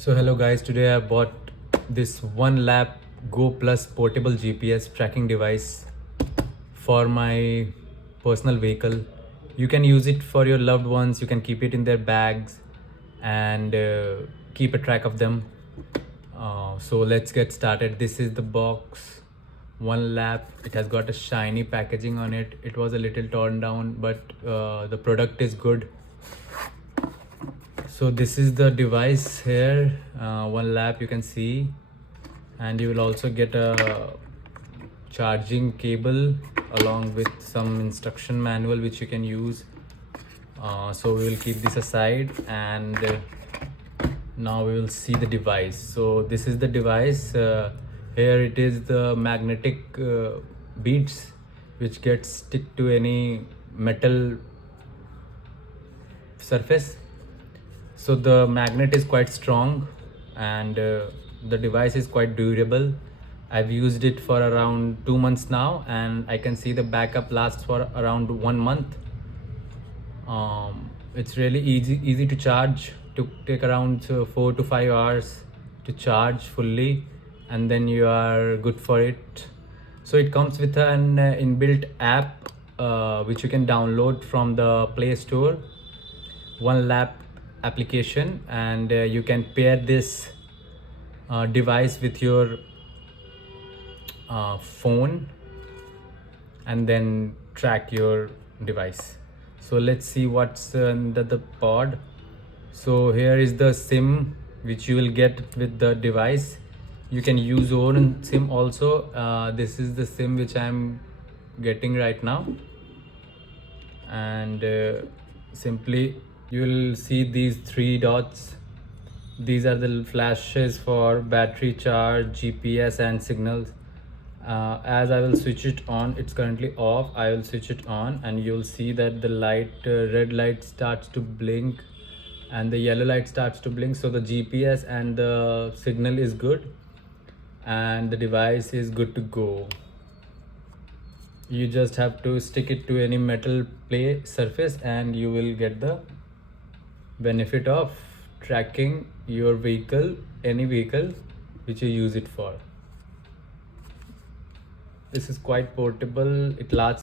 So hello guys, today I bought this Onelap GO Plus portable GPS tracking device for my personal vehicle. You can use it for your loved ones, you can keep it in their bags and keep a track of them. So let's get started. This is the box, Onelap. It has got a shiny packaging on it. It was a little torn down, but the product is good. So this is the device here, Onelap, you can see, and you will also get a charging cable along with some instruction manual which you can use. So we will keep this aside, and now we will see the device. So this is the device. Here it is the magnetic beads which get stick to any metal surface. So the magnet is quite strong, and the device is quite durable. I've used it for around 2 months now, and I can see the backup lasts for around 1 month. It's really easy to charge. To take around 4 to 5 hours to charge fully, and then you are good for it. So it comes with an inbuilt app which you can download from the Play Store, Onelap application, and you can pair this device with your phone and then track your device. So let's see what's under the pod. So here is the SIM which you will get with the device. You can use your own SIM also. This is the SIM which I'm getting right now, and simply you will see these three dots. These are the flashes for battery charge, GPS and signals. As I will switch it on, it's currently off. I will switch it on, and you'll see that the light, red light starts to blink and the yellow light starts to blink. So the GPS and the signal is good, and the device is good to go. You just have to stick it to any metal play surface, and you will get the benefit of tracking your vehicle, any vehicle which you use it for. This is quite portable. It lasts